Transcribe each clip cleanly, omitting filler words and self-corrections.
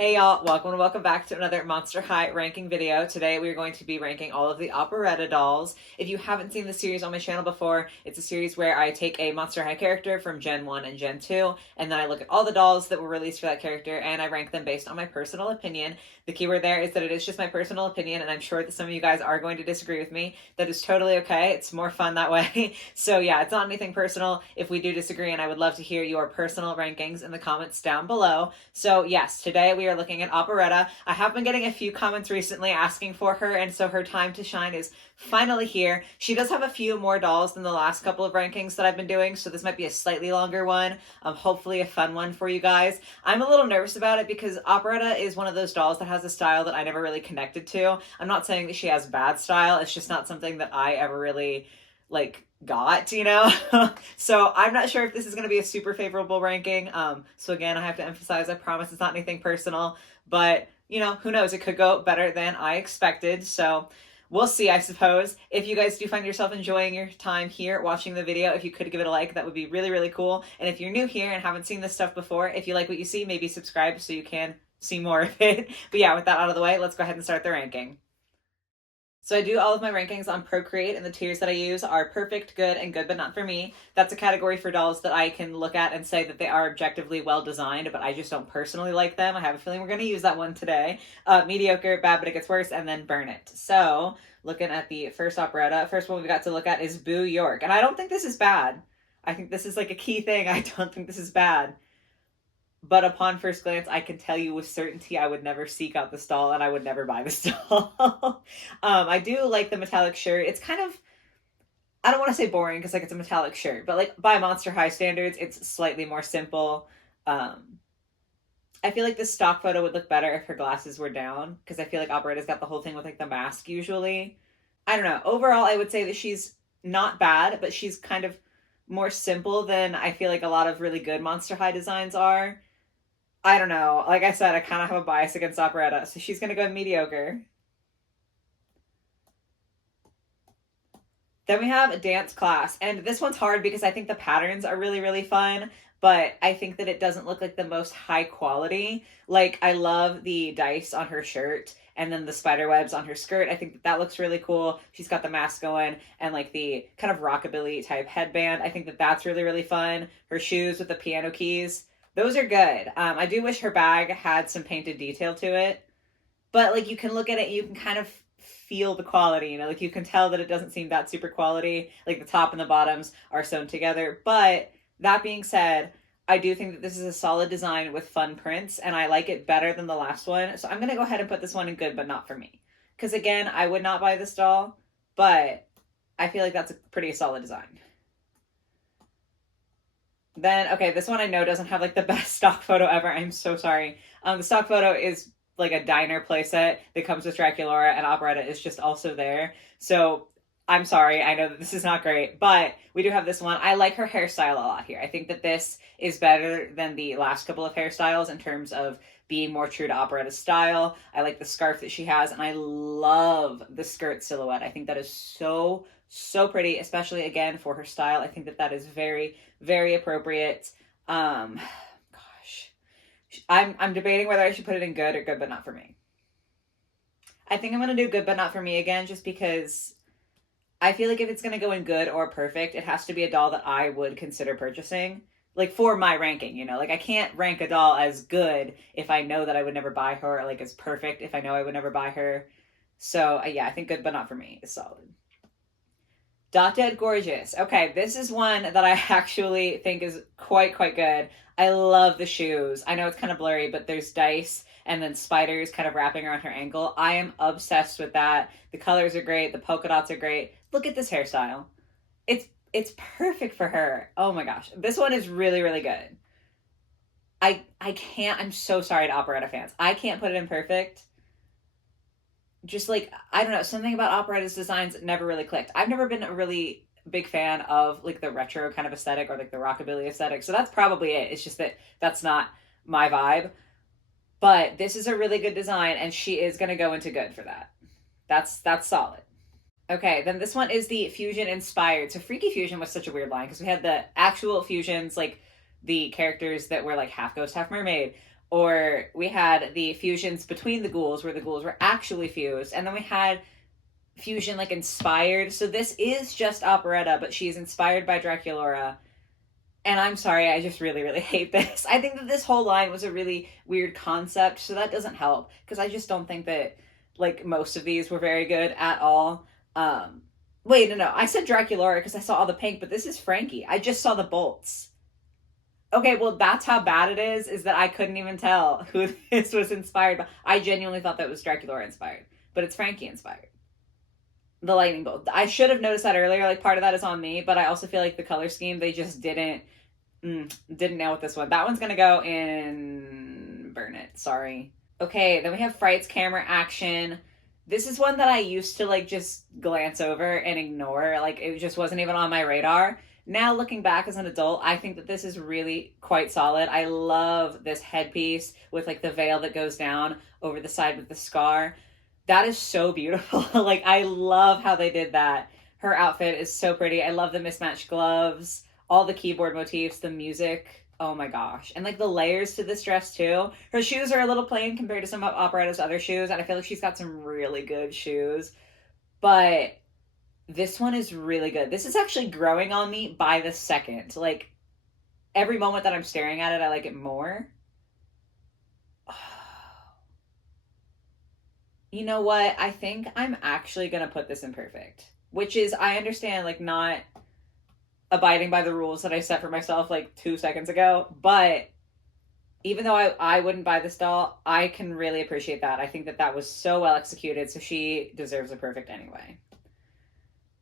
Hey y'all, welcome back to another Monster High ranking video. Today we are going to be ranking all of the Operetta dolls. If you haven't seen the series on my channel before, it's a series where I take a Monster High character from Gen 1 and Gen 2, and then I look at all the dolls that were released for that character, and I rank them based on my personal opinion. The keyword there is that it is just my personal opinion, and I'm sure that some of you guys are going to disagree with me. That is totally okay. It's more fun that way. So yeah, it's not anything personal if we do disagree, and I would love to hear your personal rankings in the comments down below. So yes, today we are looking at Operetta. I have been getting a few comments recently asking for her, and so her time to shine is finally here. She does have a few more dolls than the last couple of rankings that I've been doing, so this might be a slightly longer one, hopefully a fun one for you guys. I'm a little nervous about it because Operetta is one of those dolls that has a style that I never really connected to. I'm not saying that she has bad style, it's just not something that I ever really got, you know? So I'm not sure if this is going to be a super favorable ranking. So again, I have to emphasize, I promise it's not anything personal, but you know, who knows, it could go better than I expected. So we'll see, I suppose. If you guys do find yourself enjoying your time here watching the video, if you could give it a like, that would be really, really cool. And if you're new here and haven't seen this stuff before, if you like what you see, maybe subscribe so you can see more of it. But yeah, with that out of the way, let's go ahead and start the ranking. So I do all of my rankings on Procreate, and the tiers that I use are perfect, good, and good but not for me. That's a category for dolls that I can look at and say that they are objectively well designed, but I just don't personally like them. I have a feeling we're going to use that one today. Mediocre, bad but it gets worse, and then burn it. So looking at the first Operetta, first one we got to look at is Boo York. And I don't think this is bad. I think this is like a key thing. I don't think this is bad. But upon first glance, I can tell you with certainty I would never seek out this doll, and I would never buy this doll. I do like the metallic shirt. It's kind of, I don't want to say boring because it's a metallic shirt, but by Monster High standards, it's slightly more simple. I feel like this stock photo would look better if her glasses were down, because I feel like Operetta's got the whole thing with the mask usually. I don't know. Overall, I would say that she's not bad, but she's kind of more simple than I feel like a lot of really good Monster High designs are. I don't know. Like I said, I kind of have a bias against Operetta, so she's going to go mediocre. Then we have Dance Class, and this one's hard because I think the patterns are really, really fun, but I think that it doesn't look like the most high quality. I love the dice on her shirt, and then the spider webs on her skirt. I think that looks really cool. She's got the mask going, and the kind of rockabilly type headband. I think that that's really, really fun. Her shoes with the piano keys. Those are good. I do wish her bag had some painted detail to it, but you can look at it, you can kind of feel the quality, you know, you can tell that it doesn't seem that super quality. The top and the bottoms are sewn together. But that being said, I do think that this is a solid design with fun prints, and I like it better than the last one. So I'm going to go ahead and put this one in good, but not for me. Because again, I would not buy this doll, but I feel like that's a pretty solid design. Then, okay, this one I know doesn't have the best stock photo ever. I'm so sorry. The stock photo is a diner playset that comes with Draculaura, and Operetta is just also there. So I'm sorry. I know that this is not great, but we do have this one. I like her hairstyle a lot here. I think that this is better than the last couple of hairstyles in terms of being more true to Operetta's style. I like the scarf that she has, and I love the skirt silhouette. I think that is so pretty, especially again for her style. I think that that is very, very appropriate. Gosh, I'm debating whether I should put it in good or good but not for me. I think I'm gonna do good but not for me again, just because I feel like if it's gonna go in good or perfect, it has to be a doll that I would consider purchasing. For my ranking, you know, I can't rank a doll as good if I know that I would never buy her, or as perfect if I know I would never buy her. So yeah, I think good but not for me is solid. Dot Dead Gorgeous. Okay, this is one that I actually think is quite good. I love the shoes. I know it's kind of blurry, but there's dice and then spiders kind of wrapping around her ankle. I am obsessed with that. The colors are great. The polka dots are great. Look at this hairstyle. It's perfect for her. Oh my gosh. This one is really, really good. I can't, I'm so sorry to Operetta fans. I can't put it in perfect. Just I don't know, something about Operetta's designs never really clicked. I've never been a really big fan of the retro kind of aesthetic, or the rockabilly aesthetic. So that's probably it. It's just that that's not my vibe. But this is a really good design, and she is going to go into good for that. That's solid. Okay, then this one is the Fusion Inspired. So Freaky Fusion was such a weird line because we had the actual fusions, the characters that were half ghost, half mermaid. Or we had the fusions between the ghouls where the ghouls were actually fused. And then we had fusion like inspired. So this is just Operetta, but she's inspired by Draculaura. And I'm sorry, I just really, really hate this. I think that this whole line was a really weird concept, so that doesn't help. Because I just don't think that, like, most of these were very good at all. Wait, no. I said Draculaura because I saw all the pink, but this is Frankie. I just saw the bolts. Okay, well, that's how bad it is that I couldn't even tell who this was inspired by. I genuinely thought that was Draculaura inspired, but it's Frankie inspired. The lightning bolt. I should have noticed that earlier. Like, part of that is on me, but I also feel like the color scheme, they just didn't nail with this one. That one's gonna go in Burn It. Sorry. Okay, then we have Fright's camera action. This is one that I used to, like, just glance over and ignore. Like, it just wasn't even on my radar. Now, looking back as an adult, I think that this is really quite solid. I love this headpiece with, like, the veil that goes down over the side with the scar. That is so beautiful. Like, I love how they did that. Her outfit is so pretty. I love the mismatched gloves, all the keyboard motifs, the music. Oh my gosh. And, like, the layers to this dress, too. Her shoes are a little plain compared to some of Operetta's other shoes, and I feel like she's got some really good shoes. But this one is really good. This is actually growing on me by the second. Like, every moment that I'm staring at it, I like it more. You know what? I think I'm actually going to put this in perfect. Which is, I understand, like, not abiding by the rules that I set for myself, like, 2 seconds ago. But even though I wouldn't buy this doll, I can really appreciate that. I think that that was so well executed, so she deserves a perfect anyway.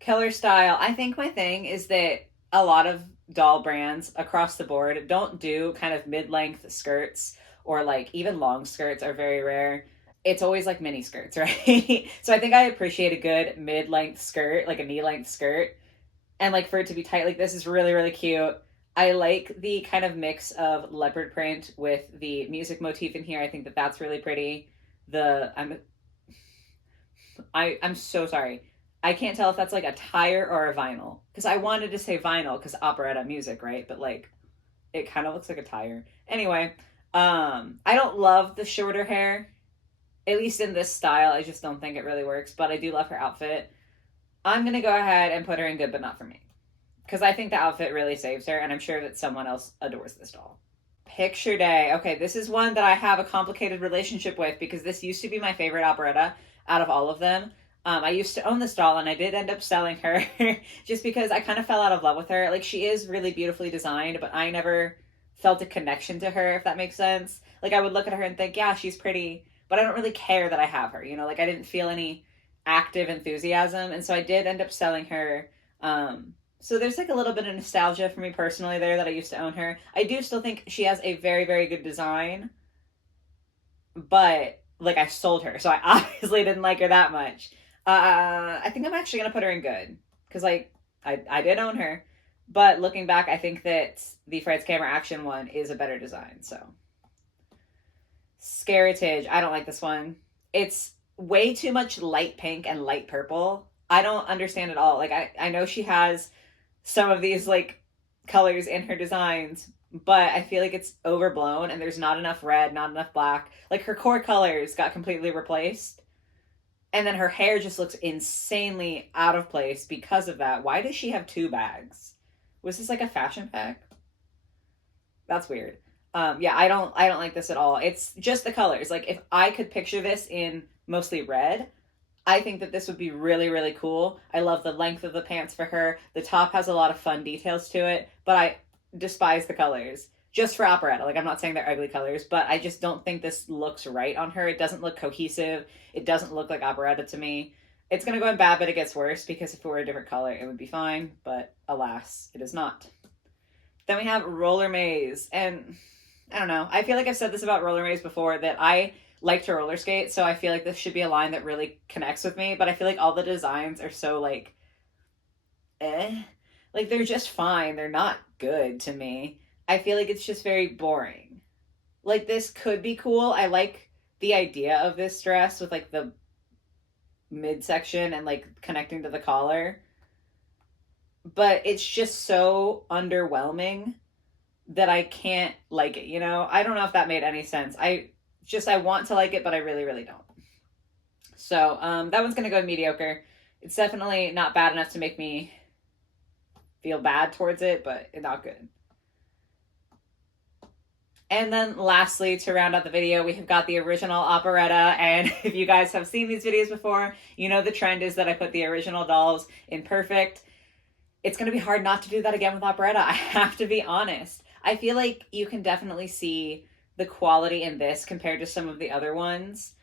Killer style. I think my thing is that a lot of doll brands across the board don't do kind of mid-length skirts, or, like, even long skirts are very rare. It's always like mini skirts, right? So I think I appreciate a good mid-length skirt, like a knee-length skirt. And, like, for it to be tight like this is really, really cute. I like the kind of mix of leopard print with the music motif in here. I think that that's really pretty. I'm so sorry. I can't tell if that's, like, a tire or a vinyl. Because I wanted to say vinyl because operetta music, right? But, like, it kind of looks like a tire. Anyway, I don't love the shorter hair. At least in this style, I just don't think it really works. But I do love her outfit. I'm going to go ahead and put her in good, but not for me. Because I think the outfit really saves her, and I'm sure that someone else adores this doll. Picture Day. Okay, this is one that I have a complicated relationship with, because this used to be my favorite operetta out of all of them. I used to own this doll, and I did end up selling her just because I kind of fell out of love with her. Like, she is really beautifully designed, but I never felt a connection to her, if that makes sense. Like, I would look at her and think, yeah, she's pretty, but I don't really care that I have her, you know? Like, I didn't feel any active enthusiasm, and so I did end up selling her. So there's, like, a little bit of nostalgia for me personally there that I used to own her. I do still think she has a very, very good design, but, like, I sold her, so I obviously didn't like her that much. I think I'm actually going to put her in good, because, like, I did own her, but looking back, I think that the Fred's Camera Action one is a better design, so. Scaritage. I don't like this one. It's way too much light pink and light purple. I don't understand at all. Like, I know she has some of these, like, colors in her designs, but I feel like it's overblown and there's not enough red, not enough black. Like, her core colors got completely replaced. And then her hair just looks insanely out of place because of that. Why does she have 2 bags? Was this like a fashion pack? That's weird. Yeah, I don't like this at all. It's just the colors. Like, if I could picture this in mostly red, I think that this would be really, really cool. I love the length of the pants for her. The top has a lot of fun details to it, but I despise the colors. Just for operetta. Like, I'm not saying they're ugly colors, but I just don't think this looks right on her. It doesn't look cohesive. It doesn't look like operetta to me. It's going to go in bad, but it gets worse, because if it were a different color, it would be fine. But alas, it is not. Then we have Roller Maze. And I don't know. I feel like I've said this about Roller Maze before, that I like to roller skate, so I feel like this should be a line that really connects with me. But I feel like all the designs are so, like, Like, they're just fine. They're not good to me. I feel like it's just very boring. Like, this could be cool. I like the idea of this dress with, like, the midsection and, like, connecting to the collar. But it's just so underwhelming that I can't like it, you know? I don't know if that made any sense. I want to like it, but I really, really don't. So that one's gonna go mediocre. It's definitely not bad enough to make me feel bad towards it, but it's not good. And then lastly, to round out the video, we have got the original Operetta. And if you guys have seen these videos before, you know the trend is that I put the original dolls in perfect. It's going to be hard not to do that again with Operetta. I have to be honest. I feel like you can definitely see the quality in this compared to some of the other ones.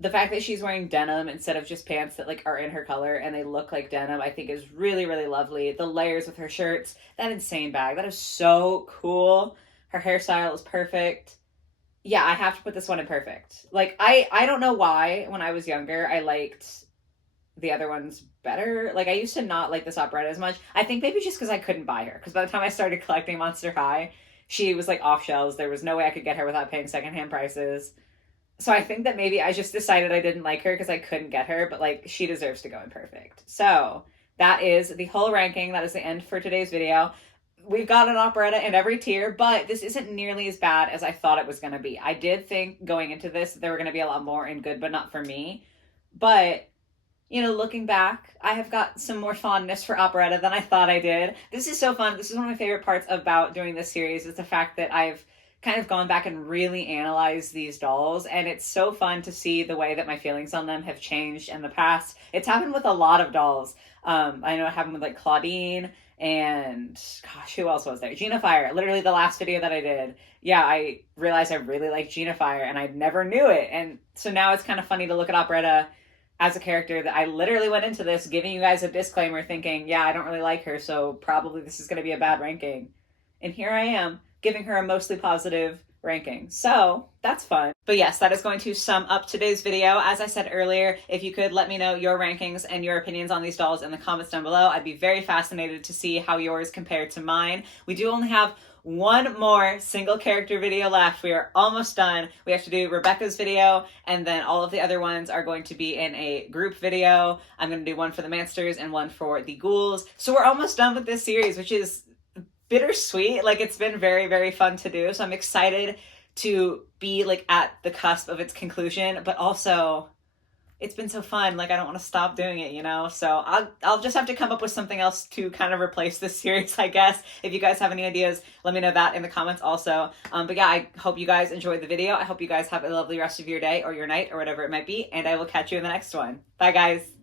The fact that she's wearing denim instead of just pants that like are in her color and they look like denim, I think is really, really lovely. The layers with her shirts, that insane bag, that is so cool. Her hairstyle is perfect. Yeah, I have to put this one in perfect. Like, I don't know why when I was younger I liked the other ones better. Like, I used to not like this Operetta as much. I think maybe just because I couldn't buy her. Because by the time I started collecting Monster High, she was like off shelves. There was no way I could get her without paying secondhand prices. So I think that maybe I just decided I didn't like her because I couldn't get her. But like, she deserves to go in perfect. So that is the whole ranking. That is the end for today's video. We've got an Operetta in every tier, but this isn't nearly as bad as I thought it was going to be. I did think going into this there were going to be a lot more in good, but not for me. But, you know, looking back, I have got some more fondness for Operetta than I thought I did. This is so fun. This is one of my favorite parts about doing this series is the fact that I've kind of gone back and really analyzed these dolls, and it's so fun to see the way that my feelings on them have changed in the past. It's happened with a lot of dolls. I know it happened with like Claudine, and gosh, who else was there? Gina Fire, literally the last video that I did. Yeah, I realized I really like Gina Fire and I never knew it. And so now it's kind of funny to look at Operetta as a character that I literally went into this giving you guys a disclaimer thinking, yeah, I don't really like her, so probably this is going to be a bad ranking. And here I am giving her a mostly positive ranking. So that's fun. But yes, that is going to sum up today's video. As I said earlier, if you could let me know your rankings and your opinions on these dolls in the comments down below, I'd be very fascinated to see how yours compare to mine. We do only have one more single character video left. We are almost done. We have to do Rebecca's video, and then all of the other ones are going to be in a group video. I'm going to do one for the Mansters and one for the Ghouls. So we're almost done with this series, which is bittersweet. Like, it's been very, very fun to do. So I'm excited to be like at the cusp of its conclusion, but also it's been so fun. Like, I don't want to stop doing it, you know? So I'll just have to come up with something else to kind of replace this series, I guess. If you guys have any ideas, let me know that in the comments also. But yeah, I hope you guys enjoyed the video. I hope you guys have a lovely rest of your day or your night or whatever it might be, and I will catch you in the next one. Bye, guys.